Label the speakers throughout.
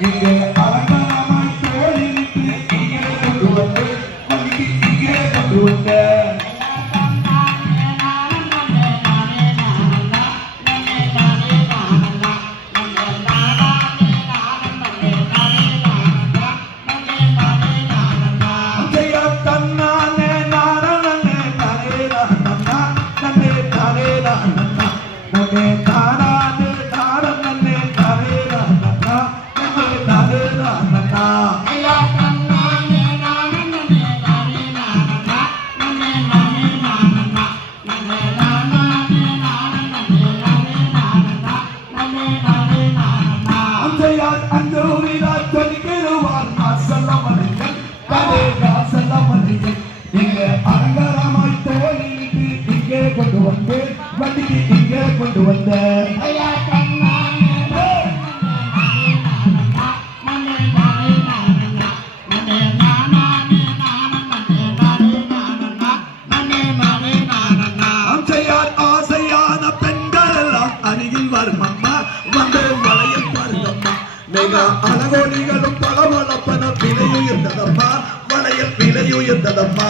Speaker 1: இங்கே அஞ்சையார் அஞ்சூரிலார் தொலிக்கிடுவார் அசல்லமணியன் கலே விலையுயர்ந்ததம்மா வளையல் விலையுயர்ந்ததம்மா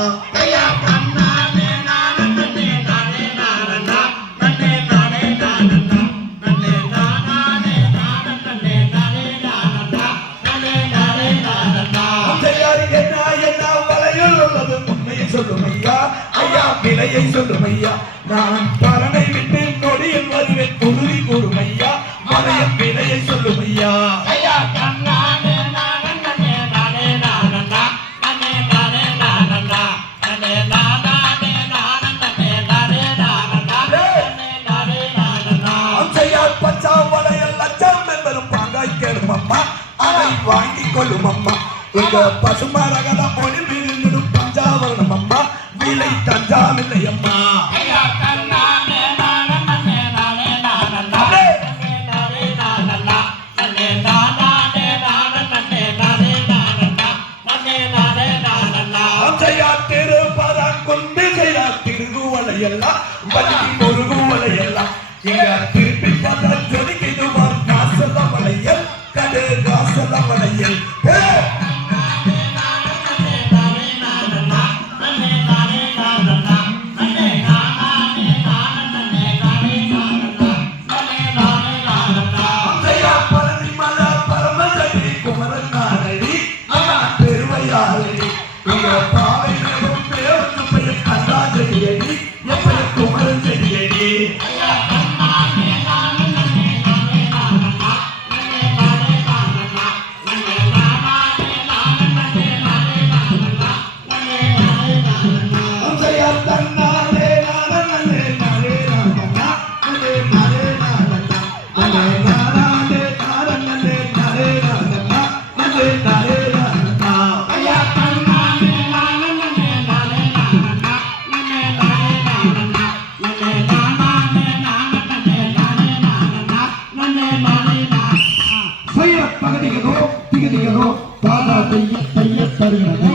Speaker 1: அஞ்சையார் என்ன என்ன வளையல் உள்ளது உண்மையை சொல்லும் ஐயா ஐயா விலையை சொல்லும் ஐயா நான் பலனை அம்மா அதை வாங்கி கொள்ளும் அம்மா. எங்க பசுமரகத பொடி விழுந்துடும் பஞ்சாவரணம் அம்மா. விலை தஞ்சாவில்லை அம்மா. அஞ்சையார் திருப்பதான் திருகுவலை எல்லாம் வலிக்கு முருகுவலை எல்லாம் எங்க பகுதிகளோ திகதிகளோ தாதா தைய தைய தருகிறது